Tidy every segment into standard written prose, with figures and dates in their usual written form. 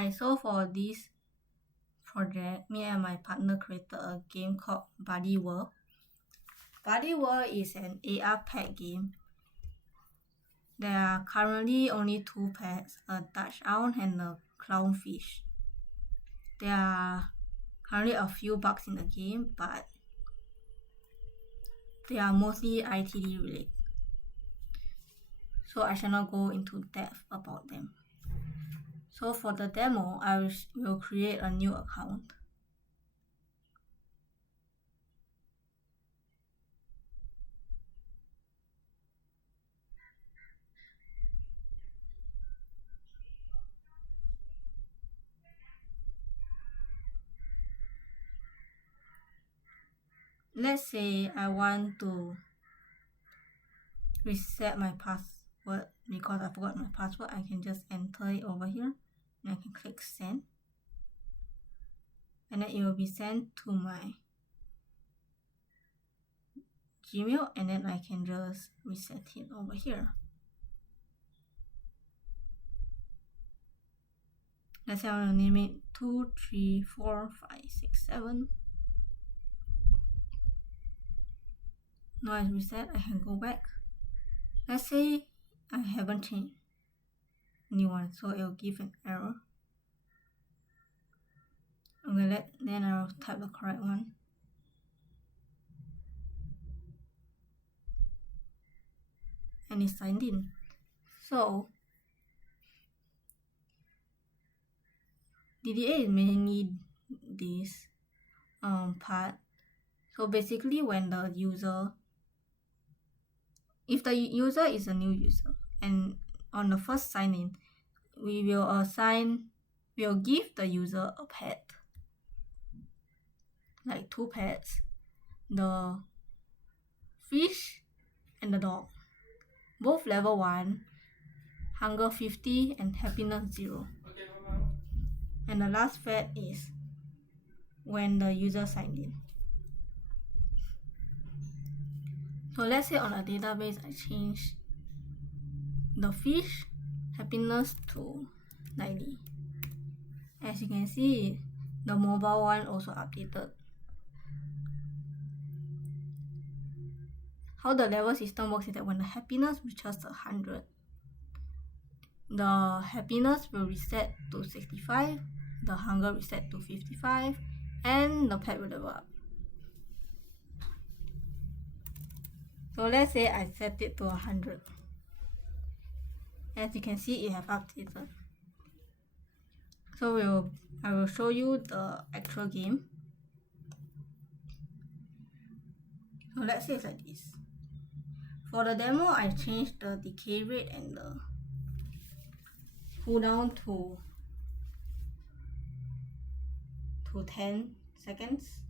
Hi, so for this project, me and my partner created a game called Buddy World. Buddy World is an AR pet game. There are currently only 2 pets, a Dutch owl and a clownfish. There are currently a few bugs in the game, but they are mostly ITD related. So I shall not go into depth about them. So for the demo, I will create a new account. Let's say I want to reset my password because I forgot my password. I can just enter it over here and I can click send, and then it will be sent to my Gmail, and then I can just reset it over here. Let's say I want to name it 2, 3, 4, 5, 6, 7. Now it's reset. I can go back. Let's say I haven't changed new one, so it will give an error. Then I'll type the correct one. And it's signed in. So DDA is mainly this part. So basically, when the user, if the user is a new user, and on the first sign in, we'll give the user a pet, like 2 pets, the fish and the dog, both level 1, hunger 50 and happiness 0. And the last pet is when the user signed in. So let's say on a database I change the fish happiness to 90. As you can see, the mobile one also updated. How the level system works is that when the happiness reaches 100, the happiness will reset to 65, the hunger reset to 55, and the pet will level up. So let's say I set it to 100. As you can see, it have updated. So I will show you the actual game. So let's say it's like this. For the demo, I changed the decay rate and the cooldown to 10 seconds.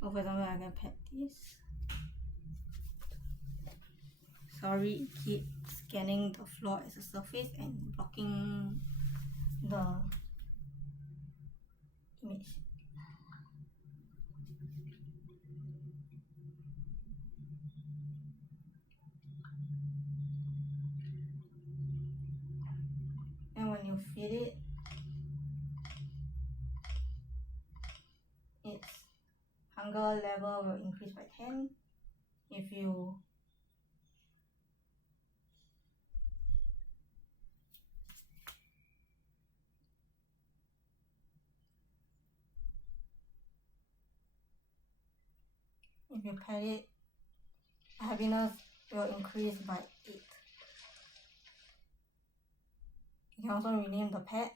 So for example, I can pet this. Sorry, it keeps scanning the floor as a surface and blocking the image. And when you feed it, its hunger level will increase by 10. If you pet it, happiness will increase by 8. You can also rename the pet.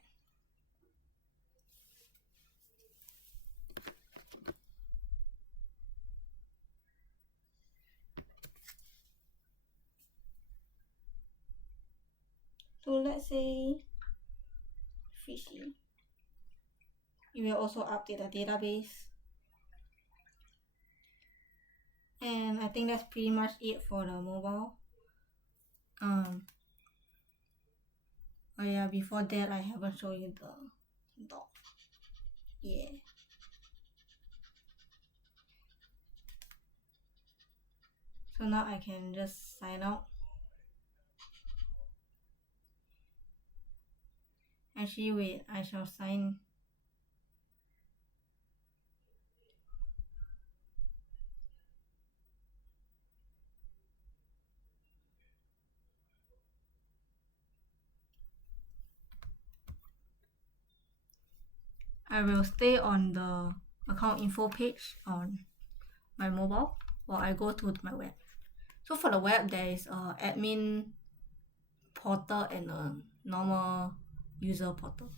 So let's say fishy. You will also update the database. And I think that's pretty much it for the mobile. Oh yeah, before that I haven't shown you the dog. Yeah. So now I can just sign out. Actually, wait, I shall sign. I will stay on the account info page on my mobile while I go to my web. So for the web, there is a admin portal and a normal user portal.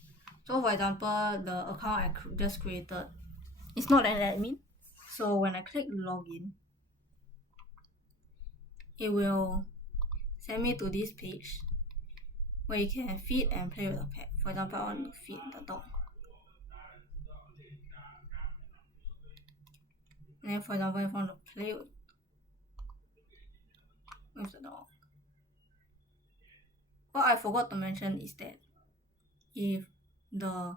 So for example, the account I just created is not an admin. So when I click login, it will send me to this page where you can feed and play with the pet. For example, I want to feed the dog. And then for example, if I want to play with the dog. What I forgot to mention is that if the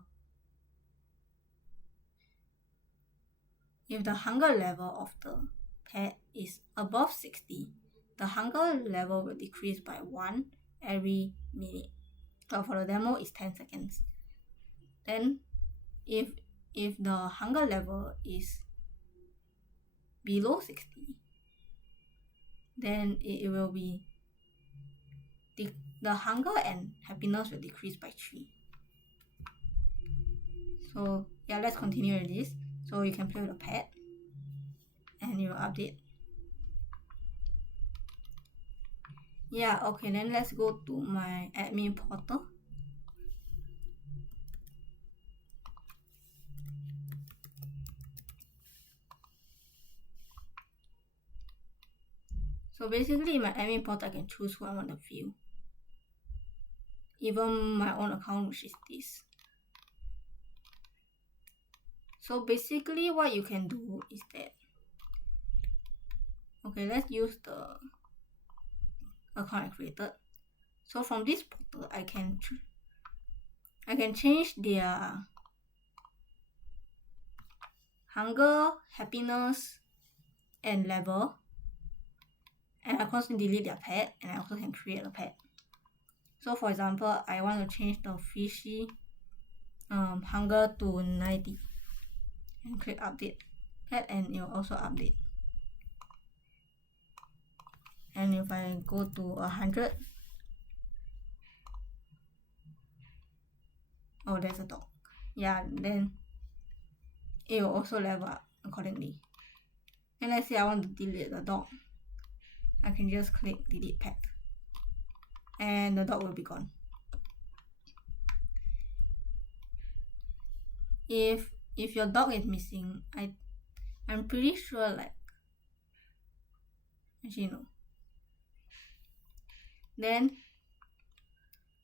hunger level of the pet is above 60, the hunger level will decrease by 1 every minute. So for the demo, it's 10 seconds. Then if the hunger level is below 60, then it will be the hunger and happiness will decrease by 3. So yeah, let's continue with this. So you can play with the pet and it will update. Yeah, okay, then let's go to my admin portal. So basically, in my admin portal, I can choose who I want to view. Even my own account, which is this. So basically, what you can do is that, okay, let's use the account I created. So from this portal, I can change their hunger, happiness, and level. And I constantly delete their pet, and I also can create a pet. So for example, I want to change the fishy hunger to 90 and click update pet, and it will also update. And if I go to 100, oh, there's a dog. Yeah, then it will also level up accordingly. And let's say I want to delete the dog, I can just click delete pet and the dog will be gone. If your dog is missing, I'm pretty sure, like, actually no. Then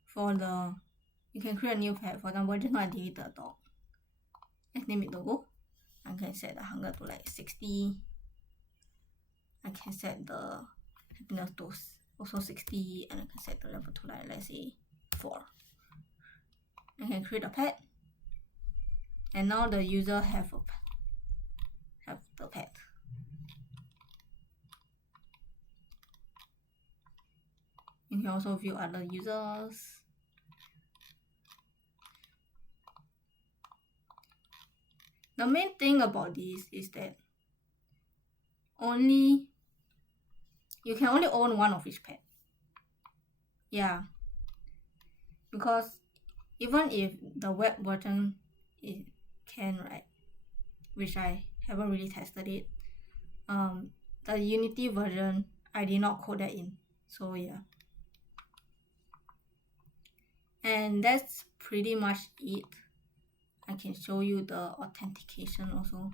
for the, you can create a new pet. For example, just now I deleted the dog. Let's name it Dogo. I can set the hunger to like 60. I can set the happiness to also 60, and I can set the level to like, let's say 4. I can create a pet, and now the user have the pet. You can also view other users. The main thing about this is that you can only own one of each pet. Yeah, because even if the web version can, right, which I haven't really tested it, the Unity version I did not code that in. So yeah, and that's pretty much it. I can show you the authentication also.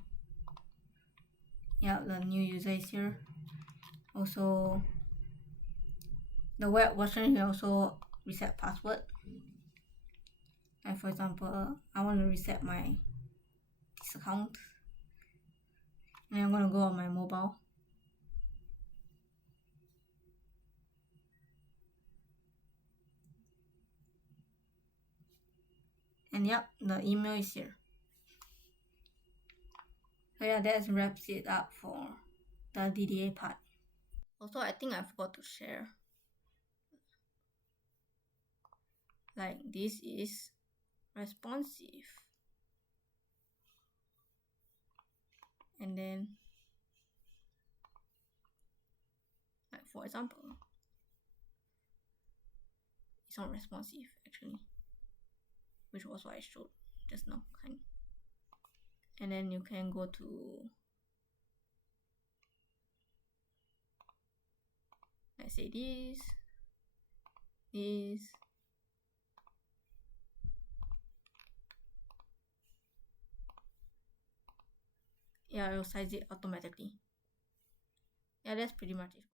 Yeah, the new user is here. Also, the web version, you can also reset password. And for example, I want to reset this account, and I'm gonna go on my mobile. And yep, the email is here. So yeah, that wraps it up for the DDA part. Also, I think I forgot to share. Like, this is responsive. And then, like for example, it's not responsive actually, which was what I showed just now, kind. And then you can go to, let's say this. Yeah, it will size it automatically. Yeah, that's pretty much it.